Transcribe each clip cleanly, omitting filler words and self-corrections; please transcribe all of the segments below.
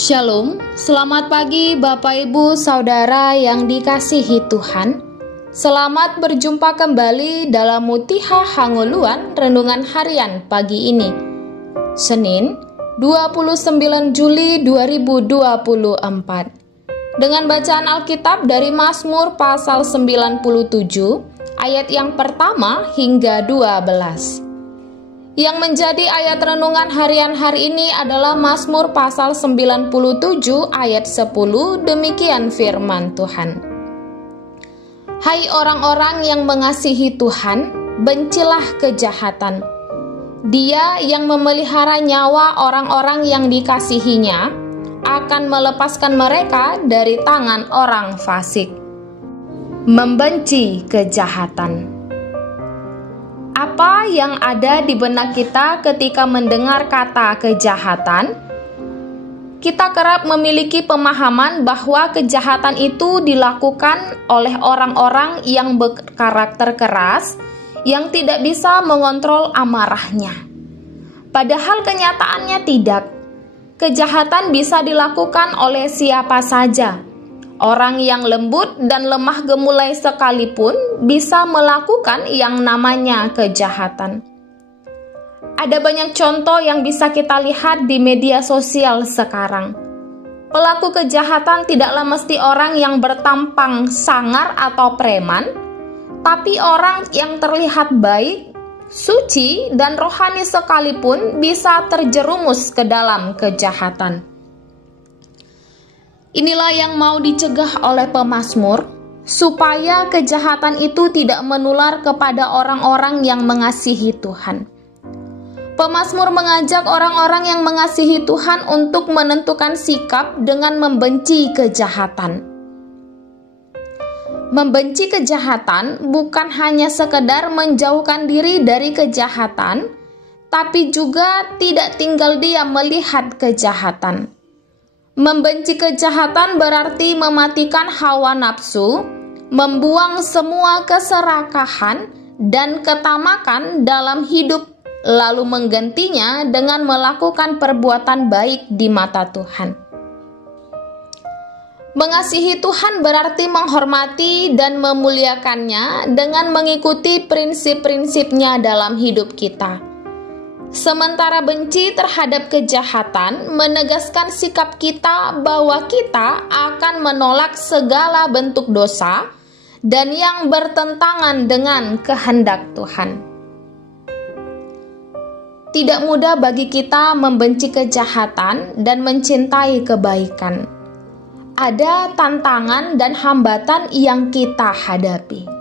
Shalom, selamat pagi Bapak Ibu Saudara yang dikasihi Tuhan. Selamat berjumpa kembali dalam Mutiha Hangoluan Renungan Harian pagi ini, Senin 29 Juli 2024. Dengan bacaan Alkitab dari Mazmur pasal 97 ayat yang pertama hingga 12. Yang menjadi ayat renungan harian hari ini adalah Mazmur pasal 97 ayat 10, demikian firman Tuhan. Hai orang-orang yang mengasihi Tuhan, bencilah kejahatan. Dia yang memelihara nyawa orang-orang yang dikasihinya akan melepaskan mereka dari tangan orang fasik. Membenci kejahatan. Apa yang ada di benak kita ketika mendengar kata kejahatan? Kita kerap memiliki pemahaman bahwa kejahatan itu dilakukan oleh orang-orang yang berkarakter keras, yang tidak bisa mengontrol amarahnya. Padahal kenyataannya tidak. Kejahatan bisa dilakukan oleh siapa saja. Orang yang lembut dan lemah gemulai sekalipun bisa melakukan yang namanya kejahatan. Ada banyak contoh yang bisa kita lihat di media sosial sekarang. Pelaku kejahatan tidaklah mesti orang yang bertampang sangar atau preman, tapi orang yang terlihat baik, suci, dan rohani sekalipun bisa terjerumus ke dalam kejahatan. Inilah yang mau dicegah oleh pemazmur, supaya kejahatan itu tidak menular kepada orang-orang yang mengasihi Tuhan. Pemazmur mengajak orang-orang yang mengasihi Tuhan untuk menentukan sikap dengan membenci kejahatan. Membenci kejahatan bukan hanya sekedar menjauhkan diri dari kejahatan, tapi juga tidak tinggal diam melihat kejahatan. Membenci kejahatan berarti mematikan hawa nafsu, membuang semua keserakahan dan ketamakan dalam hidup, lalu menggantinya dengan melakukan perbuatan baik di mata Tuhan. Mengasihi Tuhan berarti menghormati dan memuliakannya dengan mengikuti prinsip-prinsipnya dalam hidup kita. Sementara benci terhadap kejahatan menegaskan sikap kita bahwa kita akan menolak segala bentuk dosa dan yang bertentangan dengan kehendak Tuhan. Tidak mudah bagi kita membenci kejahatan dan mencintai kebaikan. Ada tantangan dan hambatan yang kita hadapi.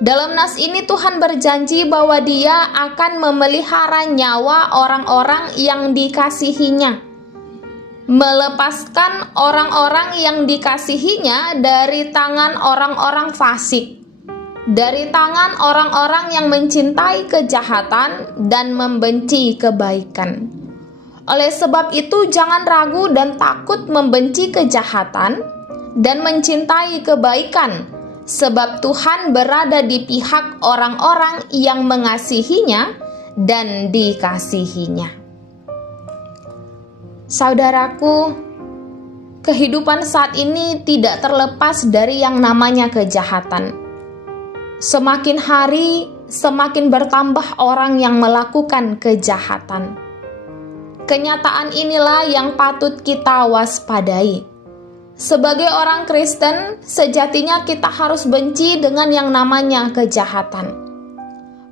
Dalam nas ini Tuhan berjanji bahwa Dia akan memelihara nyawa orang-orang yang dikasihinya, melepaskan orang-orang yang dikasihinya dari tangan orang-orang fasik, dari tangan orang-orang yang mencintai kejahatan dan membenci kebaikan. Oleh sebab itu jangan ragu dan takut membenci kejahatan dan mencintai kebaikan, sebab Tuhan berada di pihak orang-orang yang mengasihinya dan dikasihinya. Saudaraku, kehidupan saat ini tidak terlepas dari yang namanya kejahatan. Semakin hari, semakin bertambah orang yang melakukan kejahatan. Kenyataan inilah yang patut kita waspadai. Sebagai orang Kristen, sejatinya kita harus benci dengan yang namanya kejahatan.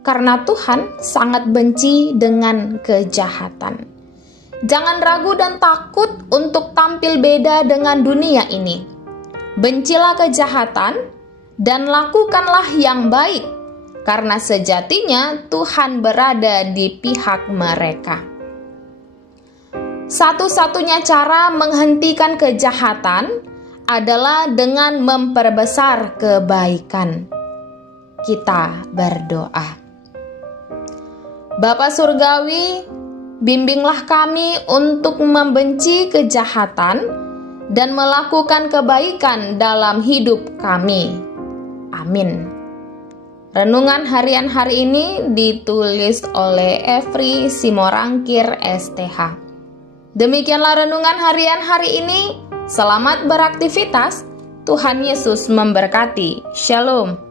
Karena Tuhan sangat benci dengan kejahatan. Jangan ragu dan takut untuk tampil beda dengan dunia ini. Bencilah kejahatan dan lakukanlah yang baik, karena sejatinya Tuhan berada di pihak mereka. Satu-satunya cara menghentikan kejahatan adalah dengan memperbesar kebaikan. Kita berdoa. Bapa Surgawi, bimbinglah kami untuk membenci kejahatan dan melakukan kebaikan dalam hidup kami. Amin. Renungan harian hari ini ditulis oleh Efri Simorangkir STH. Demikianlah renungan harian hari ini. Selamat beraktivitas. Tuhan Yesus memberkati. Shalom.